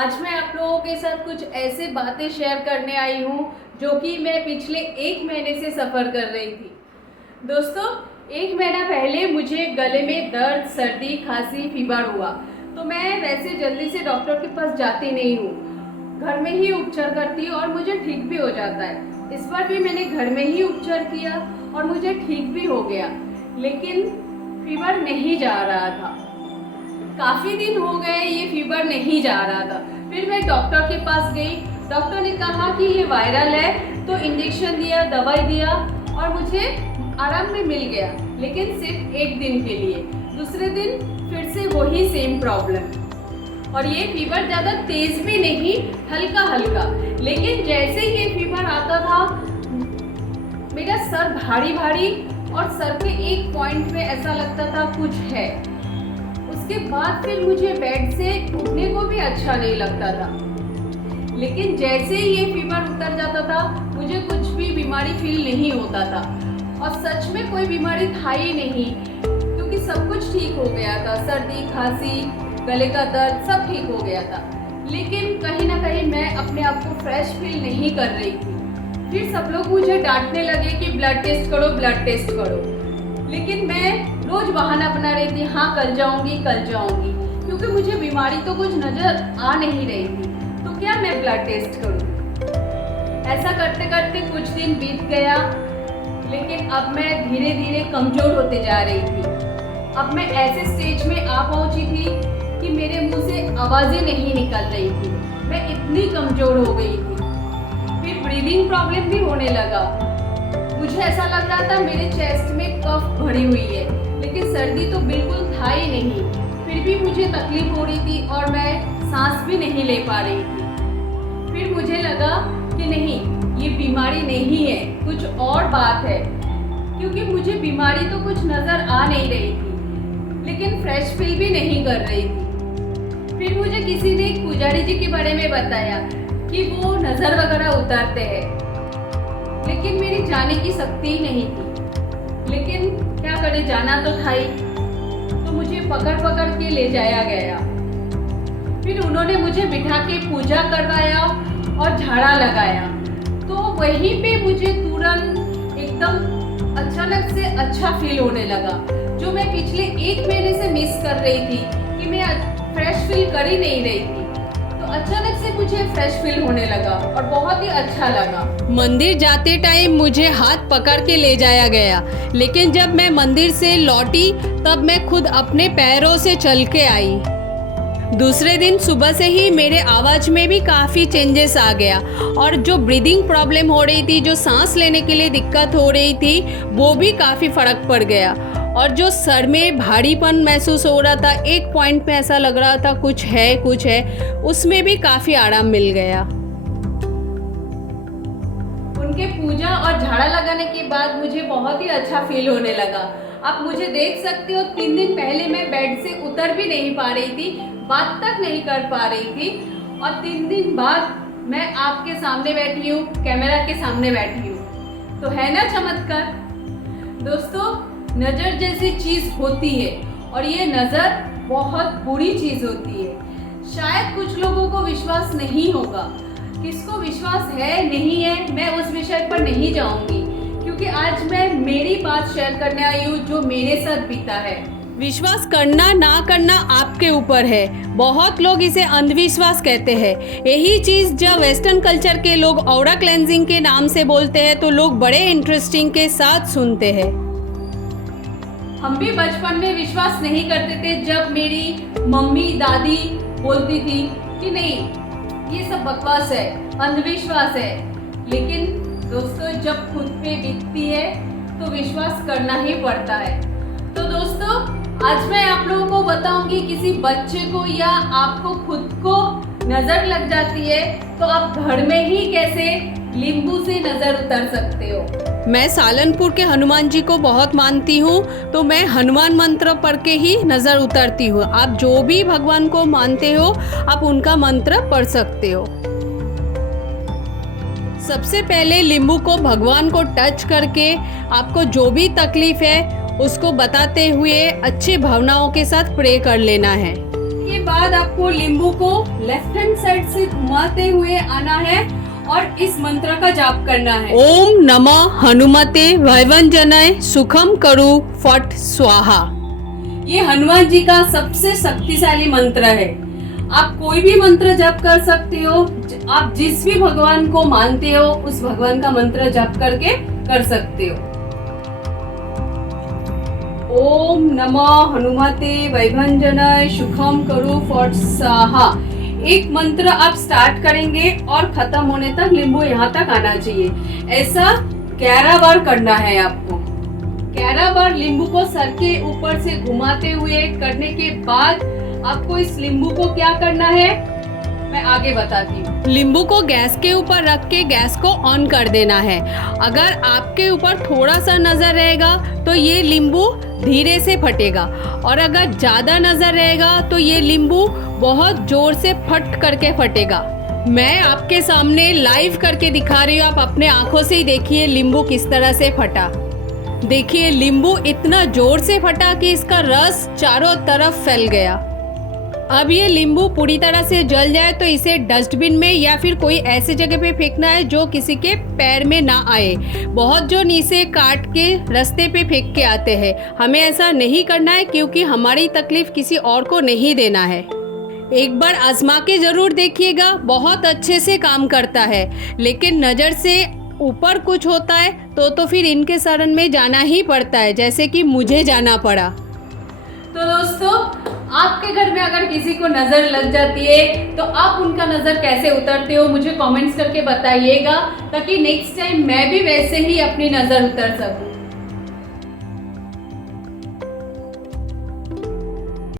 आज मैं आप लोगों के साथ कुछ ऐसे बातें शेयर करने आई हूँ जो कि मैं पिछले 1 महीने से सफ़र कर रही थी। दोस्तों, 1 महीना पहले मुझे गले में दर्द, सर्दी, खांसी, फीवर हुआ, तो मैं वैसे जल्दी से डॉक्टर के पास जाती नहीं हूँ, घर में ही उपचार करती हूँ और मुझे ठीक भी हो जाता है। इस बार भी मैंने घर में ही उपचार किया और मुझे ठीक भी हो गया, लेकिन फीवर नहीं जा रहा था। काफ़ी दिन हो गए ये फीवर नहीं जा रहा था। फिर मैं डॉक्टर के पास गई। डॉक्टर ने कहा कि ये वायरल है, तो इंजेक्शन दिया, दवाई दिया और मुझे आराम में मिल गया, लेकिन सिर्फ 1 दिन के लिए। दूसरे दिन फिर से वही सेम प्रॉब्लम, और ये फीवर ज़्यादा तेज़ भी नहीं, हल्का हल्का। लेकिन जैसे ही ये फीवर आता था, मेरा सर भारी भारी और सर के एक पॉइंट में ऐसा लगता था कुछ है। उसके बाद फिर मुझे बेड से उठने को भी अच्छा नहीं लगता था। लेकिन जैसे ही ये फीवर उतर जाता था, मुझे कुछ भी बीमारी फील नहीं होता था, और सच में कोई बीमारी था ही नहीं, क्योंकि सब कुछ ठीक हो गया था। सर्दी, खांसी, गले का दर्द सब ठीक हो गया था। लेकिन कहीं ना कहीं मैं अपने आप को फ्रेश फील नहीं कर रही थी। फिर सब लोग मुझे डांटने लगे कि ब्लड टेस्ट करो, ब्लड टेस्ट करो। लेकिन मैं रोज बहाना बना रही थी, हाँ कल जाऊंगी, क्योंकि मुझे बीमारी तो कुछ नजर आ नहीं रही थी, तो क्या मैं ब्लड टेस्ट करूं। ऐसा करते करते कुछ दिन बीत गया, लेकिन अब मैं धीरे धीरे कमजोर होते जा रही थी। अब मैं ऐसे स्टेज में आ पहुंची थी कि मेरे मुंह से आवाजें नहीं निकल रही थी। मैं इतनी कमजोर हो गई थी। फिर ब्रीदिंग प्रॉब्लम भी होने लगा। मुझे ऐसा लग रहा था मेरे चेस्ट में कफ भरी हुई है, लेकिन सर्दी तो बिल्कुल था ही नहीं। फिर भी मुझे तकलीफ हो रही थी और मैं सांस भी नहीं ले पा रही थी। फिर मुझे लगा कि नहीं, ये बीमारी नहीं है, कुछ और बात है, क्योंकि मुझे बीमारी तो कुछ नज़र आ नहीं रही थी, लेकिन फ्रेश फील भी नहीं कर रही थी। फिर मुझे किसी ने एक पुजारी जी के बारे में बताया कि वो नज़र वगैरह उतारते हैं, लेकिन मेरी जाने की शक्ति ही नहीं थी। लेकिन क्या करे, जाना तो था ही। तो मुझे पकड़ पकड़ के ले जाया गया। फिर उन्होंने मुझे बिठा के पूजा करवाया और झाड़ा लगाया। तो वहीं पे मुझे तुरंत एकदम अचानक से अच्छा फील होने लगा, जो मैं पिछले 1 महीने से मिस कर रही थी कि मैं फ्रेश फील कर ही नहीं रही थी। तो अचानक से मुझे फ्रेश फील होने लगा और बहुत ही अच्छा लगा। मंदिर जाते टाइम मुझे हाथ पकड़ के ले जाया गया, लेकिन जब मैं मंदिर से लौटी तब मैं खुद अपने पैरों से चल के आई। दूसरे दिन सुबह से ही मेरे आवाज़ में भी काफ़ी चेंजेस आ गया, और जो ब्रीदिंग प्रॉब्लम हो रही थी, जो सांस लेने के लिए दिक्कत हो रही थी, वो भी काफ़ी फ़र्क पड़ गया। और जो सर में भारीपन महसूस हो रहा था, एक पॉइंट में ऐसा लग रहा था कुछ है, उसमें भी काफ़ी आराम मिल गया। उनके पूजा और झाड़ा लगाने के बाद मुझे बहुत ही अच्छा फील होने लगा। आप मुझे देख सकते हो, 3 दिन पहले मैं बेड से उतर भी नहीं पा रही थी, बात तक नहीं कर पा रही थी, और 3 दिन बाद मैं आपके सामने बैठी हूँ, कैमरा के सामने बैठी हूँ। तो है ना चमत्कार। दोस्तों, नज़र जैसी चीज़ होती है, और ये नज़र बहुत बुरी चीज़ होती है। शायद कुछ लोगों को विश्वास नहीं होगा। किसको विश्वास है नहीं है, मैं उस विषय पर नहीं जाऊंगी, क्योंकि आज मैं मेरी बात शेयर करने आई हूँ जो मेरे साथ बीता है। विश्वास करना ना करना आपके ऊपर है। बहुत लोग इसे अंधविश्वास कहते हैं। यही चीज़ जब वेस्टर्न कल्चर के लोग ऑरा क्लेंजिंग के नाम से बोलते हैं, तो लोग बड़े इंटरेस्टिंग के साथ सुनते हैं। हम भी बचपन में विश्वास नहीं करते थे, जब मेरी मम्मी दादी बोलती थी कि नहीं, ये सब बकवास है, अंधविश्वास है। लेकिन दोस्तों, जब खुद पे बीतती है तो विश्वास करना ही पड़ता है। तो दोस्तों, आज मैं आप लोगों को बताऊंगी, किसी बच्चे को या आपको खुद को नज़र लग जाती है तो आप घर में ही कैसे नींबू से नज़र उतार सकते हो। मैं सालनपुर के हनुमान जी को बहुत मानती हूँ, तो मैं हनुमान मंत्र पढ़ के ही नज़र उतारती हूँ। आप जो भी भगवान को मानते हो, आप उनका मंत्र पढ़ सकते हो। सबसे पहले नींबू को भगवान को टच करके आपको जो भी तकलीफ है उसको बताते हुए अच्छी भावनाओं के साथ प्रे कर लेना है। के बाद आपको लींबू को लेफ्ट हैंड साइड से घुमाते हुए आना है और इस मंत्र का जाप करना है। ओम नमः हनुमते वैवंजनाय सुखम करू फट स्वाहा। ये हनुमान जी का सबसे शक्तिशाली मंत्र है। आप कोई भी मंत्र जप कर सकते हो, आप जिस भी भगवान को मानते हो उस भगवान का मंत्र जप करके कर सकते हो। ओम नमः हनुमते वैभंजनाय सुखम करू फट स्वाहा। एक मंत्र आप स्टार्ट करेंगे और खत्म होने तक लींबू यहाँ तक आना चाहिए। ऐसा 11 बार करना है आपको। 11 बार लींबू को सर के ऊपर से घुमाते हुए करने के बाद आपको इस लींबू को क्या करना है मैं आगे बताती हूँ। लींबू को गैस के ऊपर रख के गैस को ऑन कर देना है। अगर आपके ऊपर थोड़ा सा नजर रहेगा तो ये लींबू धीरे से फटेगा, और अगर ज़्यादा नजर रहेगा तो ये लींबू बहुत जोर से फट करके फटेगा। मैं आपके सामने लाइव करके दिखा रही हूँ, आप अपने आंखों से ही देखिए लींबू किस तरह से फटा। देखिए लींबू इतना जोर से फटा कि इसका रस चारों तरफ फैल गया। अब ये लींबू पूरी तरह से जल जाए तो इसे डस्टबिन में या फिर कोई ऐसी जगह पे फेंकना है जो किसी के पैर में ना आए। बहुत जो नीचे काट के रास्ते पे फेंक के आते हैं, हमें ऐसा नहीं करना है क्योंकि हमारी तकलीफ किसी और को नहीं देना है। एक बार आजमा के ज़रूर देखिएगा, बहुत अच्छे से काम करता है। लेकिन नज़र से ऊपर कुछ होता है तो फिर इनके शरण में जाना ही पड़ता है, जैसे कि मुझे जाना पड़ा। तो दोस्तों, आपके घर में अगर किसी को नज़र लग जाती है तो आप उनका नज़र कैसे उतारते हो मुझे कमेंट्स करके बताइएगा, ताकि नेक्स्ट टाइम मैं भी वैसे ही अपनी नज़र उतार सकूं।